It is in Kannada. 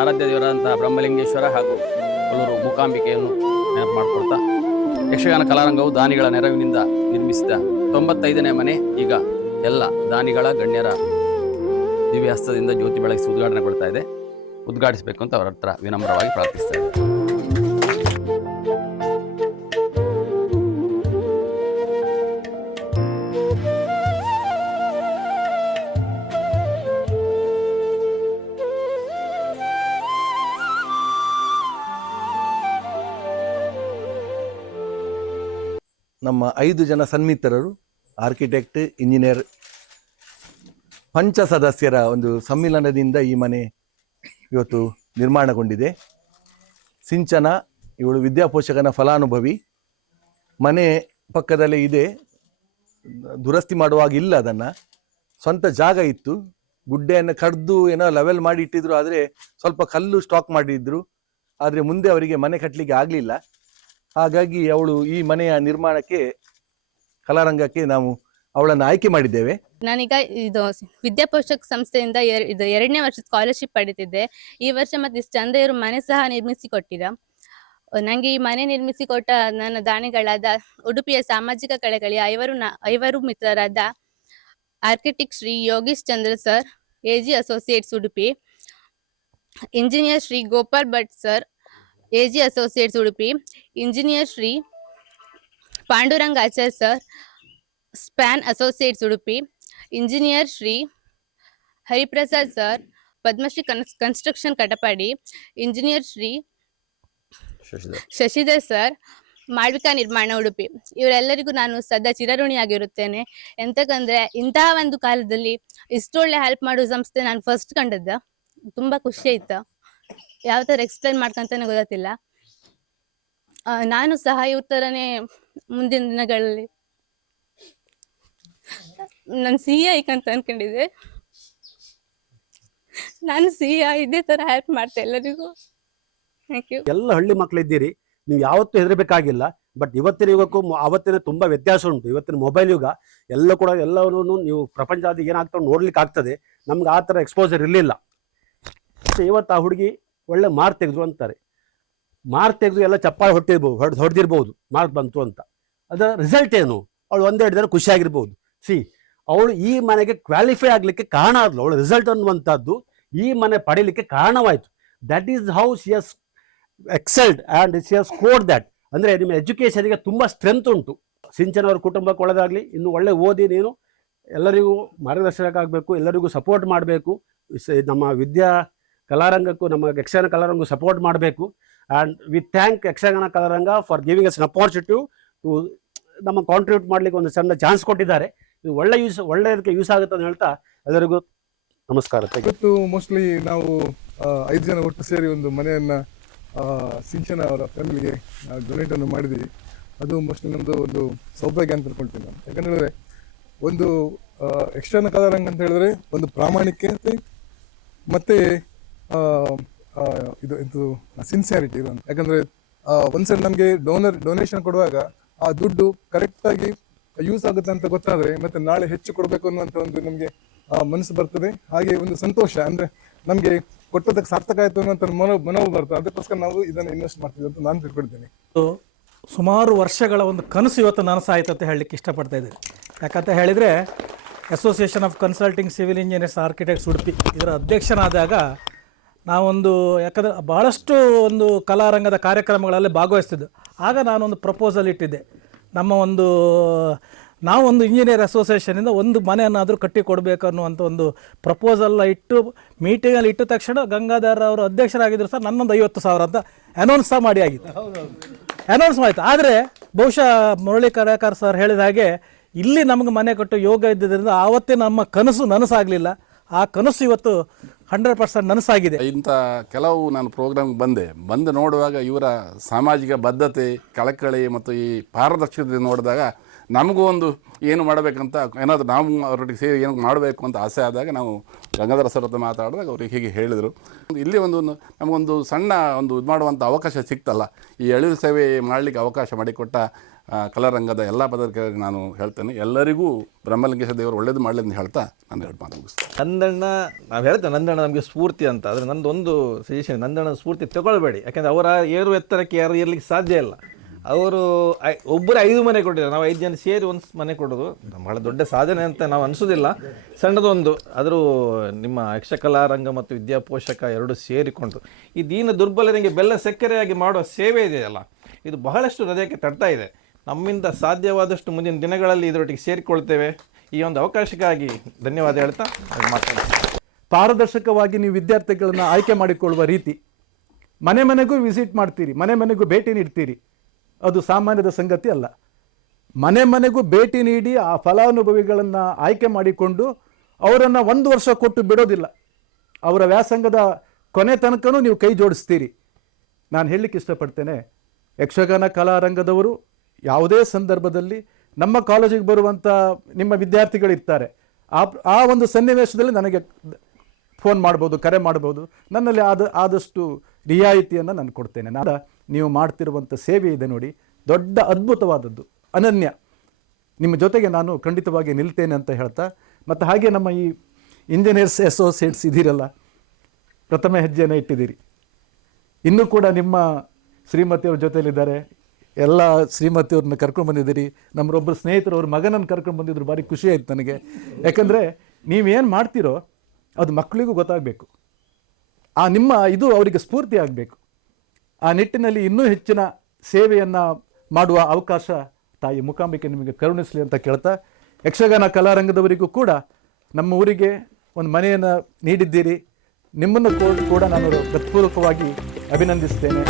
ಆರಾಧ್ಯ ದೇವರಾದಂತಹ ಬ್ರಹ್ಮಲಿಂಗೇಶ್ವರ ಹಾಗೂ ಕೊಲ್ಲೂರು ಮೂಕಾಂಬಿಕೆಯನ್ನು ನೆನಪು ಮಾಡಿಕೊಳ್ತಾ ಯಕ್ಷಗಾನ ಕಲಾರಂಗವು ದಾನಿಗಳ ನೆರವಿನಿಂದ ನಿರ್ಮಿಸಿದ 95ನೇ ಮನೆ ಈಗ ಎಲ್ಲ ದಾನಿಗಳ ಗಣ್ಯರ ದಿವ್ಯ ಹಸ್ತದಿಂದ ಜ್ಯೋತಿ ಬೆಳಗಿಸಿ ಉದ್ಘಾಟನೆಗೊಳ್ತಾ ಇದೆ. ಉದ್ಘಾಟಿಸಬೇಕು ಅಂತ ಅವರ ಹತ್ರ ವಿನಮ್ರವಾಗಿ ಪ್ರಾರ್ಥಿಸ್ತಾ ಇದ್ದಾರೆ. ನಮ್ಮ 5 ಜನ ಸನ್ಮಿತ್ರರು ಆರ್ಕಿಟೆಕ್ಟ್, ಇಂಜಿನಿಯರ್, ಪಂಚ ಸದಸ್ಯರ ಒಂದು ಸಮ್ಮಿಲನದಿಂದ ಈ ಮನೆ ಇವತ್ತು ನಿರ್ಮಾಣಗೊಂಡಿದೆ. ಸಿಂಚನ ಇವಳು ವಿದ್ಯಾಪೋಷಕನ ಫಲಾನುಭವಿ. ಮನೆ ಪಕ್ಕದಲ್ಲೇ ಇದೆ, ದುರಸ್ತಿ ಮಾಡುವಾಗ ಇಲ್ಲ, ಅದನ್ನು ಸ್ವಂತ ಜಾಗ ಇತ್ತು, ಗುಡ್ಡೆಯನ್ನು ಕಡ್ದು ಏನೋ ಲೆವೆಲ್ ಮಾಡಿ ಇಟ್ಟಿದ್ರು. ಆದರೆ ಸ್ವಲ್ಪ ಕಲ್ಲು ಸ್ಟಾಕ್ ಮಾಡಿದ್ರು. ಆದರೆ ಮುಂದೆ ಅವರಿಗೆ ಮನೆ ಕಟ್ಟಲಿಕ್ಕೆ ಆಗಲಿಲ್ಲ. ಹಾಗಾಗಿ ಅವಳು ಈ ಮನೆಯ ನಿರ್ಮಾಣಕ್ಕೆ ಕಲಾರಂಗಕ್ಕೆ ನಾವು ಅವಳನ್ನು ಆಯ್ಕೆ ಮಾಡಿದ್ದೇವೆ. ನಾನೀಗ ಇದು ವಿದ್ಯಾಪೋಷಕ ಸಂಸ್ಥೆಯಿಂದ ಇದು 2ನೇ ವರ್ಷ ಸ್ಕಾಲರ್ಶಿಪ್ ಪಡೆದಿದ್ದೆ. ಈ ವರ್ಷ ಮತ್ತೆ ಚಂದ್ರೆಯವರು ಮನೆ ಸಹ ನಿರ್ಮಿಸಿ ಕೊಟ್ಟಿರ. ನನಗೆ ಈ ಮನೆ ನಿರ್ಮಿಸಿ ಕೊಟ್ಟ ನನ್ನ ದಾನಿಗಳಾದ ಉಡುಪಿಯ ಸಾಮಾಜಿಕ ಕಳಕಳಿ ಐವರು ಮಿತ್ರರಾದ architect Shri Yogish Chandra sir, AG associates Udupi, engineer Shri Gopal Bhat sir, AG associates Udupi, engineer Shri Panduranga Acharya sir, span associates Udupi, engineer Shri Hariprasad sir, Padmashri construction Katapadi, engineer Shri Shashidhar sir, Malvika Nirmana Udupi. ಇವರೆಲ್ಲರಿಗೂ ನಾನು ಸದಾ ಚಿರಋಣಿಯಾಗಿರುತ್ತೇನೆ. ಎಂತಕಂದ್ರೆ ಇಂತಹ ಒಂದು ಕಾಲದಲ್ಲಿ ಇಷ್ಟೊಳ್ಳೆ ಹೆಲ್ಪ್ ಮಾಡುವ ಸಂಸ್ಥೆ ನಾನು ಫಸ್ಟ್ ಕಂಡದ್ದ. ತುಂಬಾ ಖುಷಿ ಆಯ್ತು. ಯಾವ ತರ ಎಕ್ಸ್ಪ್ಲೈನ್ ಮಾಡ್ಕಂತಾನೆ ಗೊತ್ತಿಲ್ಲ. ನಾನು ಸಹ ಇವ್ರ ತರನೇ ಮುಂದಿನ ದಿನಗಳಲ್ಲಿ ನಾನು ಸಿಎ ಆಯ್ಕಂತ ಅನ್ಕೊಂಡಿದ್ದೆ. ನಾನು ಸಿಎ ಇದೇ ತರ ಹೆಲ್ಪ್ ಮಾಡ್ತೆ ಎಲ್ಲರಿಗೂ. Thank you. ಎಲ್ಲ ಹಳ್ಳಿ ಮಕ್ಕಳಿದ್ದೀರಿ, ನೀವು ಯಾವತ್ತೂ ಹೆದರಬೇಕಾಗಿಲ್ಲ. ಬಟ್ ಇವತ್ತಿನ ಯುಗಕ್ಕೂ ಅವತ್ತಿನ ತುಂಬ ವ್ಯತ್ಯಾಸ ಉಂಟು. ಇವತ್ತಿನ ಮೊಬೈಲ್ ಯುಗ ಎಲ್ಲ ಕೂಡ ಎಲ್ಲವನ್ನೂ ನೀವು ಪ್ರಪಂಚದ ಏನಾಗ್ತಾ ನೋಡ್ಲಿಕ್ಕೆ ಆಗ್ತದೆ. ನಮ್ಗೆ ಆ ಥರ ಎಕ್ಸ್ಪೋಜರ್ ಇರಲಿಲ್ಲ. ಇವತ್ತು ಆ ಹುಡುಗಿ ಒಳ್ಳೆ ಮಾರ್ಕ್ ತೆಗೆದ್ರು ಅಂತಾರೆ. ಮಾರ್ಕ್ ತೆಗೆದು ಎಲ್ಲ ಚಪ್ಪಾಳೆ ಹೊಡೆದಿರ್ಬೋದು ಮಾರ್ಕ್ ಬಂತು ಅಂತ. ಅದರ ರಿಸಲ್ಟ್ ಏನು? ಅವಳು 1-2 ದಿನ ಖುಷಿಯಾಗಿರ್ಬೋದು. ಅವಳು ಈ ಮನೆಗೆ ಕ್ವಾಲಿಫೈ ಆಗಲಿಕ್ಕೆ ಕಾರಣ ಆದ್ಲು. ಅವಳ ರಿಸಲ್ಟ್ ಅನ್ನುವಂಥದ್ದು ಈ ಮನೆ ಪಡೀಲಿಕ್ಕೆ ಕಾರಣವಾಯಿತು. That is how she has excelled and she has scored that. ಅಂದರೆ ನಿಮ್ಮ ಎಜುಕೇಷನ್ಗೆ ತುಂಬ ಸ್ಟ್ರೆಂತ್ ಉಂಟು. ಸಿಂಚನವ್ರ ಕುಟುಂಬಕ್ಕೆ ಒಳ್ಳೆದಾಗಲಿ. ಇನ್ನು ಒಳ್ಳೆ ಓದಿ ನೀನು ಎಲ್ಲರಿಗೂ ಮಾರ್ಗದರ್ಶಕ, ಎಲ್ಲರಿಗೂ ಸಪೋರ್ಟ್ ಮಾಡಬೇಕು. ನಮ್ಮ ವಿದ್ಯಾ ಕಲಾರಂಗಕ್ಕೂ ನಮ್ಮ ಯಕ್ಷಗಾನ ಕಲಾರಂಗಕ್ಕೂ ಸಪೋರ್ಟ್ ಮಾಡಬೇಕು. And we thank Yakshagana Kalaranga for giving us an opportunity to ನಮ್ಮ ಕಾಂಟ್ರಿಬ್ಯೂಟ್ ಮಾಡಲಿಕ್ಕೆ ಒಂದು ಸಣ್ಣ ಚಾನ್ಸ್ ಕೊಟ್ಟಿದ್ದಾರೆ. ಇದು ಒಳ್ಳೆಯದಕ್ಕೆ ಯೂಸ್ ಆಗುತ್ತೆ ಅಂತ ಹೇಳ್ತಾ ಎಲ್ಲರಿಗೂ ನಮಸ್ಕಾರ. ಇವತ್ತು ಮೋಸ್ಟ್ಲಿ ನಾವು 5 ಜನ ಒಟ್ಟು ಸೇರಿ ಒಂದು ಮನೆಯನ್ನು ಸಿಂಚನ ಅವರ ಫ್ಯಾಮಿಲಿಗೆ ಡೊನೇಟನ್ನು ಮಾಡಿದ್ದೀವಿ. ಅದು ಮೋಸ್ಟ್ಲಿ ನಮ್ಮದು ಒಂದು ಸೌಭಾಗ್ಯ ಅಂತ ತಿಳ್ಕೊಳ್ತೀನಿ ನಾನು. ಯಾಕಂದರೆ ಒಂದು ಯಕ್ಷಗಾನ ಕಲಾರಂಗ ಅಂತ ಹೇಳಿದ್ರೆ ಒಂದು ಪ್ರಾಮಾಣಿಕತೆ ಮತ್ತು ಇದು ಸಿನ್ಸಿಯಾರಿಟಿ ಇರೋದು. ಯಾಕಂದರೆ ಒಂದ್ಸರಿ ನಮಗೆ ಡೊನೇಷನ್ ಕೊಡುವಾಗ ಆ ದುಡ್ಡು ಕರೆಕ್ಟಾಗಿ ಯೂಸ್ ಆಗುತ್ತೆ ಅಂತ ಗೊತ್ತಾದರೆ ಮತ್ತೆ ನಾಳೆ ಹೆಚ್ಚು ಕೊಡಬೇಕು ಅನ್ನುವಂಥ ಒಂದು ನಮಗೆ ಮನಸ್ಸು ಬರ್ತದೆ. ಹಾಗೆ ಒಂದು ಸಂತೋಷ, ಅಂದರೆ ನಮಗೆ ಕೊಟ್ಟದಕ್ಕೆ ಸಾರ್ಥಕ ಆಯಿತು ಅನ್ನುವಂಥ ಮನೋಭಾವ ಬರ್ತದೆ. ಅದಕ್ಕೋಸ್ಕರ ನಾವು ಇದನ್ನು ಇನ್ವೆಸ್ಟ್ ಮಾಡ್ತೀವಿ ಅಂತ ನಾನು ತಿಳ್ಕೊಳ್ತೀನಿ. ಸುಮಾರು ವರ್ಷಗಳ ಒಂದು ಕನಸು ಇವತ್ತು ನನಸಾಯಿತು ಅಂತ ಹೇಳಲಿಕ್ಕೆ ಇಷ್ಟಪಡ್ತಾ ಇದ್ದೀನಿ. ಯಾಕಂತ ಹೇಳಿದರೆ association of consulting civil engineers architects Udupi ಇದರ ಅಧ್ಯಕ್ಷನಾದಾಗ ನಾವೊಂದು, ಯಾಕಂದರೆ ಭಾಳಷ್ಟು ಒಂದು ಕಲಾರಂಗದ ಕಾರ್ಯಕ್ರಮಗಳಲ್ಲಿ ಭಾಗವಹಿಸ್ತಿದ್ದು. ಆಗ ನಾನೊಂದು ಪ್ರಪೋಸಲ್ ಇಟ್ಟಿದ್ದೆ. ನಾವೊಂದು ಇಂಜಿನಿಯರ್ ಅಸೋಸಿಯೇಷನಿಂದ ಒಂದು ಮನೆಯನ್ನಾದರೂ ಕಟ್ಟಿ ಕೊಡಬೇಕು ಅನ್ನುವಂಥ ಒಂದು ಪ್ರಪೋಸಲ್ ಇಟ್ಟು ಮೀಟಿಂಗಲ್ಲಿ ಇಟ್ಟ ತಕ್ಷಣ ಗಂಗಾಧರ್ ಅವರು ಅಧ್ಯಕ್ಷರಾಗಿದ್ದರು. ಸರ್ ನನ್ನೊಂದು 50,000 ಅಂತ ಅನೌನ್ಸ್ ಸಹ ಮಾಡಿ ಆಗಿತ್ತು, ಅನೌನ್ಸ್ ಆಯಿತು. ಆದರೆ ಬಹುಶಃ ಮುರಳಿ ಕರೇಕರ್ ಸರ್ ಹೇಳಿದ ಹಾಗೆ ಇಲ್ಲಿ ನಮಗೆ ಮನೆ ಕಟ್ಟು ಯೋಗ ಇದ್ದಿದ್ದರಿಂದ ಆವತ್ತೇ ನಮ್ಮ ಕನಸು ನನಸಾಗಲಿಲ್ಲ. ಆ ಕನಸು ಇವತ್ತು 100% ನನಸಾಗಿದೆ. ಇಂಥ ಕೆಲವು ನಾನು ಪ್ರೋಗ್ರಾಮ್ಗೆ ಬಂದು ನೋಡುವಾಗ ಇವರ ಸಾಮಾಜಿಕ ಬದ್ಧತೆ, ಕಳಕಳಿ ಮತ್ತು ಈ ಪಾರದರ್ಶಕತೆ ನೋಡಿದಾಗ ನಮಗೂ ಒಂದು ಏನು ಮಾಡಬೇಕಂತ, ಏನಾದರೂ ನಾವು ಅವರೊಟ್ಟಿಗೆ ಸೇರಿ ಏನು ಮಾಡಬೇಕು ಅಂತ ಆಸೆ ಆದಾಗ ನಾವು ಗಂಗಾಧರ ಸರ್ ಹತ್ರ ಮಾತಾಡಿದಾಗ ಅವ್ರಿಗೆ ಹೀಗೆ ಹೇಳಿದರು. ಇಲ್ಲಿ ನಮಗೊಂದು ಸಣ್ಣ ಇದು ಮಾಡುವಂಥ ಅವಕಾಶ ಸಿಕ್ತಲ್ಲ, ಈ ಎಳೀರು ಸೇವೆ ಮಾಡಲಿಕ್ಕೆ ಅವಕಾಶ ಮಾಡಿಕೊಟ್ಟ ಕಲಾರಂಗದ ಎಲ್ಲ ಪದಾಧಿಕಾರಿಗೆ ನಾನು ಹೇಳ್ತೇನೆ. ಎಲ್ಲರಿಗೂ ಬ್ರಹ್ಮಲಿಂಗೇಶ್ವರ ದೇವರು ಒಳ್ಳೇದು ಮಾಡಲಿ ಅಂತ ಹೇಳ್ತಾ ನಾನು ಎರಡು ಮಾತು ಮುಗಿಸ್ತೇನೆ. ನಂದಣ್ಣ ನಾವು ಹೇಳ್ತೇವೆ ನಂದಣ್ಣ ನಮಗೆ ಸ್ಫೂರ್ತಿ ಅಂತ. ಆದರೆ ನಂದೊಂದು ಸಜೆಷನ್, ನಂದಣ್ಣ ಸ್ಫೂರ್ತಿ ತಗೊಳ್ಬೇಡಿ. ಯಾಕೆಂದರೆ ಅವರ ಏರು ಎತ್ತರಕ್ಕೆ ಯಾರು ಇರಲಿಕ್ಕೆ ಸಾಧ್ಯ ಇಲ್ಲ. ಅವರು ಒಬ್ಬರು 5 ಮನೆ ಕೊಟ್ಟಿದ್ದಾರೆ, ನಾವು 5 ಜನ ಸೇರಿ ಒಂದು ಮನೆ ಕೊಡೋದು ಬಹಳ ದೊಡ್ಡ ಸಾಧನೆ ಅಂತ ನಾವು ಅನಿಸೋದಿಲ್ಲ. ಸಣ್ಣದೊಂದು ಆದರೂ ನಿಮ್ಮ ಯಕ್ಷಕಲಾರಂಗ ಮತ್ತು ವಿದ್ಯಾಪೋಷಕ ಎರಡು ಸೇರಿಕೊಂಡು ಈ ದೀನ ದುರ್ಬಲರಿಗೆ ಬೆಲ್ಲ ಸಕ್ಕರೆಯಾಗಿ ಮಾಡುವ ಸೇವೆ ಇದೆಯಲ್ಲ, ಇದು ಬಹಳಷ್ಟು ಹೃದಯಕ್ಕೆ ತಡ್ತಾ ಇದೆ. ನಮ್ಮಿಂದ ಸಾಧ್ಯವಾದಷ್ಟು ಮುಂದಿನ ದಿನಗಳಲ್ಲಿ ಇದರೊಟ್ಟಿಗೆ ಸೇರಿಕೊಳ್ತೇವೆ. ಈ ಒಂದು ಅವಕಾಶಕ್ಕಾಗಿ ಧನ್ಯವಾದ ಹೇಳ್ತಾ ಮಾತಾಡ್ತೀನಿ. ಪಾರದರ್ಶಕವಾಗಿ ನೀವು ವಿದ್ಯಾರ್ಥಿಗಳನ್ನ ಆಯ್ಕೆ ಮಾಡಿಕೊಳ್ಳುವ ರೀತಿ, ಮನೆ ಮನೆಗೂ ವಿಸಿಟ್ ಮಾಡ್ತೀರಿ, ಮನೆ ಮನೆಗೂ ಭೇಟಿ ನೀಡ್ತೀರಿ, ಅದು ಸಾಮಾನ್ಯದ ಸಂಗತಿ ಅಲ್ಲ. ಮನೆ ಮನೆಗೂ ಭೇಟಿ ನೀಡಿ ಆ ಫಲಾನುಭವಿಗಳನ್ನು ಆಯ್ಕೆ ಮಾಡಿಕೊಂಡು ಅವರನ್ನು 1 ವರ್ಷ ಕೊಟ್ಟು ಬಿಡೋದಿಲ್ಲ. ಅವರ ವ್ಯಾಸಂಗದ ಕೊನೆ ತನಕನೂ ನೀವು ಕೈ ಜೋಡಿಸ್ತೀರಿ. ನಾನು ಹೇಳಲಿಕ್ಕೆ ಇಷ್ಟಪಡ್ತೇನೆ, ಯಕ್ಷಗಾನ ಕಲಾರಂಗದವರು ಯಾವುದೇ ಸಂದರ್ಭದಲ್ಲಿ ನಮ್ಮ ಕಾಲೇಜಿಗೆ ಬರುವಂಥ ನಿಮ್ಮ ವಿದ್ಯಾರ್ಥಿಗಳಿರ್ತಾರೆ, ಆ ಒಂದು ಸನ್ನಿವೇಶದಲ್ಲಿ ನನಗೆ ಫೋನ್ ಮಾಡ್ಬೋದು, ಕರೆ ಮಾಡ್ಬೋದು. ನನ್ನಲ್ಲಿ ಆದಷ್ಟು ರಿಯಾಯಿತಿಯನ್ನು ನಾನು ಕೊಡ್ತೇನೆ. ನೀವು ಮಾಡ್ತಿರುವಂಥ ಸೇವೆ ಇದೆ ನೋಡಿ, ದೊಡ್ಡ ಅದ್ಭುತವಾದದ್ದು, ಅನನ್ಯ. ನಿಮ್ಮ ಜೊತೆಗೆ ನಾನು ಖಂಡಿತವಾಗಿ ನಿಲ್ತೇನೆ ಅಂತ ಹೇಳ್ತಾ, ಮತ್ತು ಹಾಗೆ ನಮ್ಮ ಈ ಇಂಜಿನಿಯರ್ಸ್ ಅಸೋಸಿಯೇಟ್ಸ್ ಇದ್ದೀರಲ್ಲ, ಪ್ರಥಮ ಹೆಜ್ಜೆಯನ್ನು ಇಟ್ಟಿದ್ದೀರಿ. ಇನ್ನೂ ಕೂಡ ನಿಮ್ಮ ಶ್ರೀಮತಿಯವ್ರ ಜೊತೆಯಲ್ಲಿದ್ದಾರೆ, ಎಲ್ಲ ಶ್ರೀಮತಿಯವ್ರನ್ನ ಕರ್ಕೊಂಡು ಬಂದಿದ್ದೀರಿ. ನಮ್ಮರೊಬ್ಬರು ಸ್ನೇಹಿತರು ಅವ್ರ ಮಗನನ್ನು ಕರ್ಕೊಂಡು ಬಂದಿದ್ರು, ಭಾರಿ ಖುಷಿ ಆಯ್ತು ನನಗೆ. ಯಾಕಂದರೆ ನೀವೇನು ಮಾಡ್ತೀರೋ ಅದು ಮಕ್ಕಳಿಗೂ ಗೊತ್ತಾಗಬೇಕು, ನಿಮ್ಮ ಇದು ಅವರಿಗೆ ಸ್ಫೂರ್ತಿ ಆಗಬೇಕು. ಆ ನಿಟ್ಟಿನಲ್ಲಿ ಇನ್ನೂ ಹೆಚ್ಚಿನ ಸೇವೆಯನ್ನು ಮಾಡುವ ಅವಕಾಶ ತಾಯಿ ಮೂಕಾಂಬಿಕೆ ನಿಮಗೆ ಕರುಣಿಸಲಿ ಅಂತ ಕೇಳ್ತಾ, ಯಕ್ಷಗಾನ ಕಲಾರಂಗದವರಿಗೂ ಕೂಡ ನಮ್ಮ ಊರಿಗೆ ಒಂದು ಮನೆಯನ್ನು ನೀಡಿದ್ದೀರಿ. ನಿಮ್ಮನ್ನು ಕೂಡ ನಾನು ಹೃತ್ಪೂರ್ವಕವಾಗಿ ಅಭಿನಂದಿಸ್ತೇನೆ.